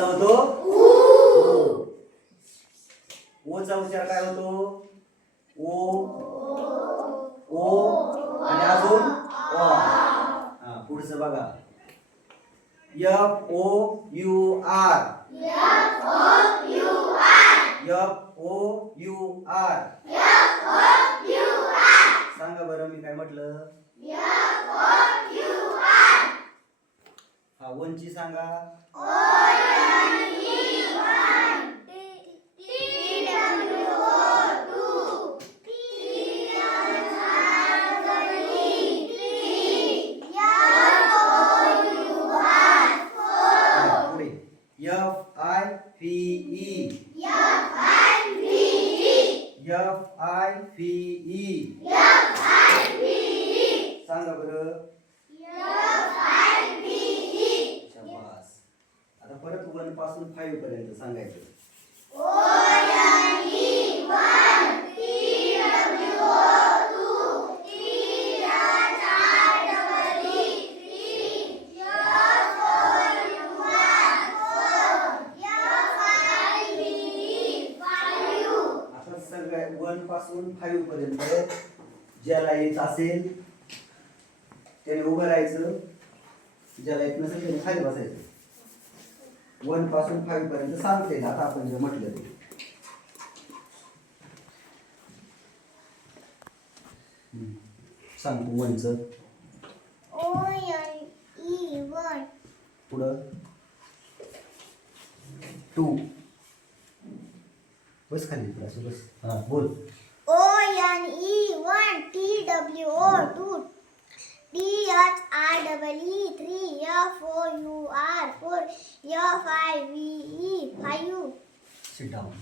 कसा होतो ओ. ओचा उच्चार काय होतो ओ ओ आणि अजून ओ. हा पुढचं बघा F O U R F O U R सांगा बरं मी काय म्हटलं हा वनची सांगा एफ आय व्ही ई सांगा बरं शाबास. आता परत 1 पासून 5 पर्यंत सांगायचं सगळ्या 1 पासून 5 पर्यंत ज्याला येत असेल त्याने उभं राहायचं, ज्याला येत नसेल त्याने खाली बसायचं. 1 पासून 5 पर्यंत सांगते आता आपण जे म्हटलं ते. सांगतो 1 चं पुढं 2 बस खाली असं बस. हा बोल ONE1 TWO 2 THREE 3 FOUR 4 FIVE 5 sit down.